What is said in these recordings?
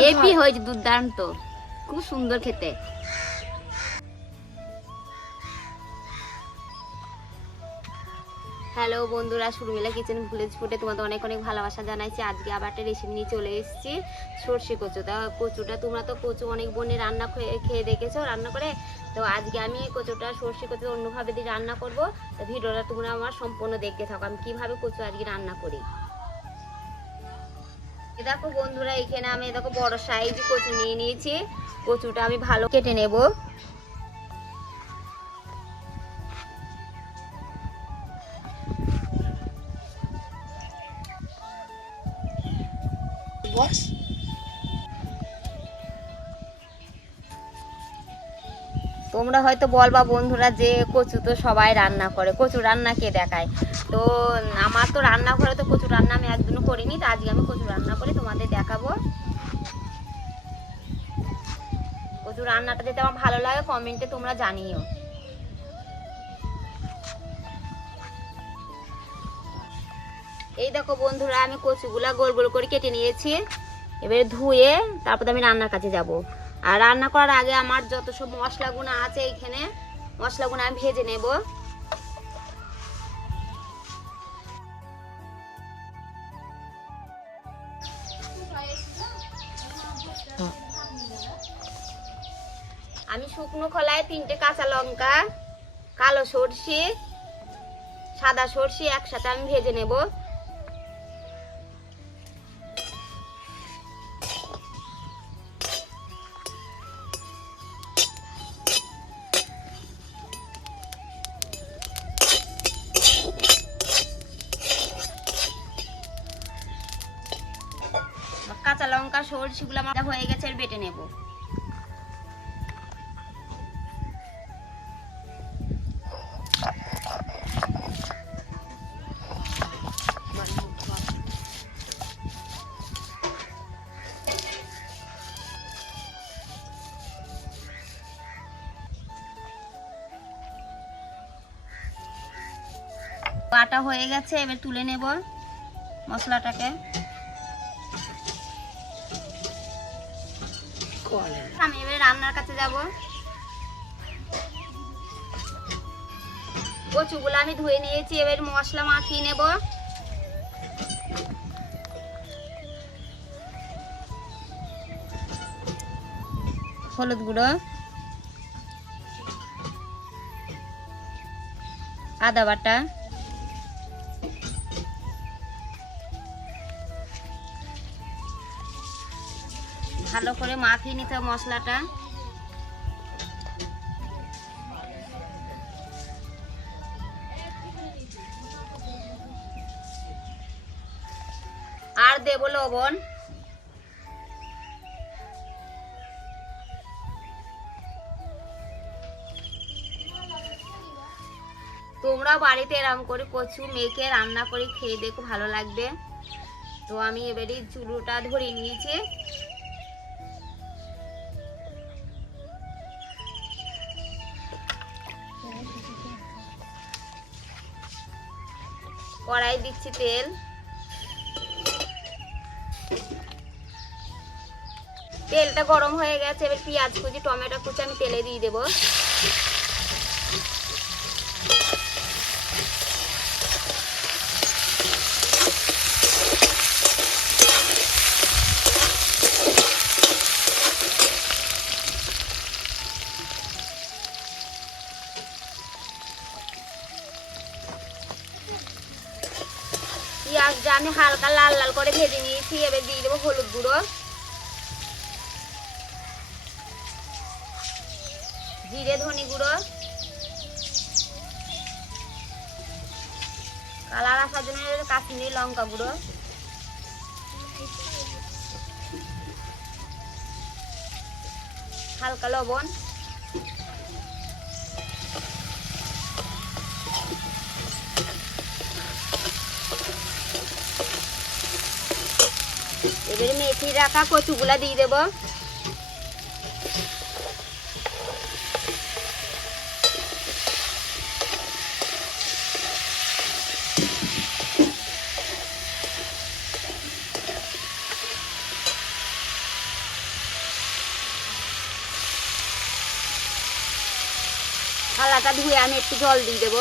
Heavy হয়েছে দুর্দান্ত। খুব সুন্দর খেতে। হ্যালো বন্ধুরা সুরমিলা কিচেন ভিলেজ ফুডে তোমাদের অনেক অনেক ভালোবাসা জানাইছি। আজকে আবার একটা রেসিপি নিয়ে চলে এসেছি সর্ষে কচু। তা কচুটা তোমরা তো কচু অনেক বোনে রান্না খেয়ে দেখেছ রান্না করে। তো আজকে আমি কচুটা সর্ষে কচু অন্যভাবে দিয়ে রান্না করব। তো ভিডিওটা তোমরা আমার সম্পূর্ণ দেখতে থাকো। আমি কীভাবে কচু আজকে রান্না করি। দেখো বন্ধুরা, এখানে আমি দেখো বড় সাইজ কচু নিয়ে নিয়েছি। কচুটা আমি ভালো কেটে নেব। বস তোমরা হয়তো বলবা বন্ধুরা যে কচু তো সবাই রান্না করে, কচু রান্না কে দেখায়? তো আমার তো রান্নাঘরে তো কচু রান্না আমি একদিনও করিনি, তো আজকে আমি কচু রান্না করে তোমাদের দেখাবো। কচু রান্নাটা যেতে আমার ভালো লাগে কমেন্টে তোমরা জানিও। এই দেখো বন্ধুরা, আমি কচুগুলা গোল গোল করে কেটে নিয়েছি। এবারে ধুয়ে তারপর আমি রান্নার কাছে যাব। আর রান্না করার আগে আমার যত সব মশলাগুলো আছে এইখানে মশলাগুলো আমি ভেজে নেব। আমি শুকনো খোলায় তিনটে কাঁচা লঙ্কা, কালো সর্ষে, সাদা সর্ষে একসাথে আমি ভেজে নেব। সর্ষেগুলো আমার হয়ে গেছে এর বেটে নেব। বাটা হয়ে গেছে এবার তুলে নেব মশলাটাকে। আমি এবারে রান্নার কাছে যাব। কচুগুলো আমি ধুয়ে নিয়েছি, এবার মশলা মাখিয়ে নেব। হলুদ গুঁড়ো, আদা বাটা। ভালো করে মাখিয়ে নিতে হবে মশলাটা। আর দেবো লবণ। তোমরা বাড়িতে এরম করে কচু মেখে রান্না করে খেয়ে দেখো, ভালো লাগবে। তো আমি এবারে চুলোটা ধরে নিয়েছি। কড়াই দিচ্ছি তেল। তেলটা গরম হয়ে গেছে, এবার পেঁয়াজ কুচি, টমেটো কুচি আমি তেলে দিয়ে দেবো। পেঁয়াজটা আমি হালকা লাল লাল করে ভেজে নিয়েছি। এবার দিয়ে দেবো হলুদ গুঁড়ো। জিরে, ধনে গুঁড়ো। কালার আসার জন্য কাশ্মীরি লঙ্কা গুঁড়ো। হালকা লবণ। এবারে মেথি রাখা কচুগুলা দিয়ে দেব। থালাটা ধুয়ে আমি একটু জল দিয়ে দেবো।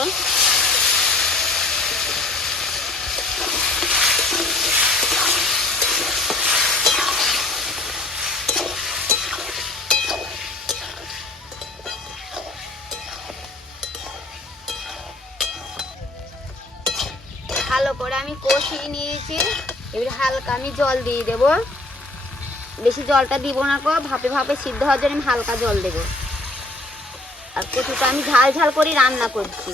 ভালো করে আমি কষিয়ে নিয়েছি। এবার হালকা আমি জল দিয়ে দেব। বেশি জলটা দিব না কো ভাপে ভাপে সিদ্ধ হওয়ার জন্য আমি হালকা জল দেব। আর কচুটা আমি ঝাল ঝাল করে রান্না করছি।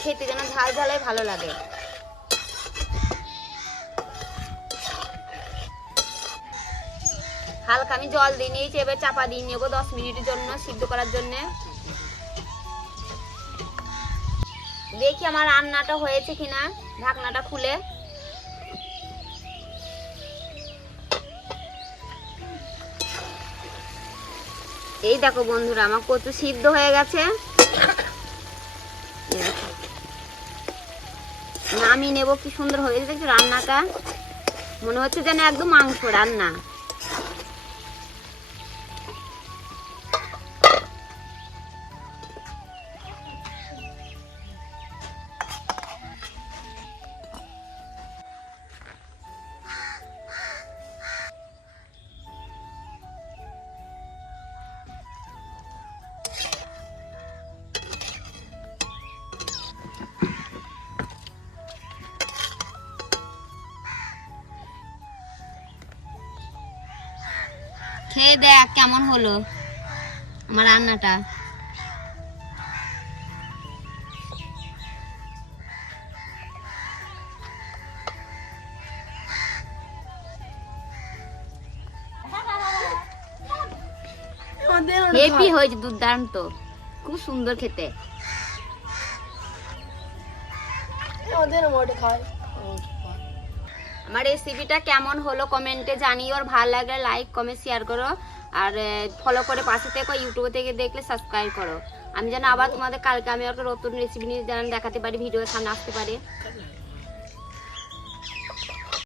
খেতে যেন ঝাল ঝালে ভালো লাগে। হালকা আমি জল দিয়ে নিয়েছি, এবার চাপা দিয়ে নেব দশ মিনিটের জন্য সিদ্ধ করার জন্যে। দেখি আমার রান্নাটা হয়েছে কিনা, ঢাকনাটা খুলে। এই দেখো বন্ধুরা, আমার কচু সিদ্ধ হয়ে গেছে। নামিয়ে নেব, কি সুন্দর হয়েছে দেখছ রান্নাটা। মনে হচ্ছে যেন একদম মাংস রান্না। খেয়ে দেখ কেমন হলো আমার রান্নাটা। হেভি হয়েছে দুর্দান্ত। খুব সুন্দর খেতে। আমার রেসিপিটা কেমন হলো কমেন্টে জানিও, আর ভালো লাগলে লাইক কমেন্ট শেয়ার করো। আর ফলো করে পাশে থেকে ইউটিউব থেকে দেখলে সাবস্ক্রাইব করো। আমি যেন আবার তোমাদের, কালকে আমি একটা নতুন রেসিপি নিয়ে যেন দেখাতে পারি ভিডিও সামনে আসতে পারে।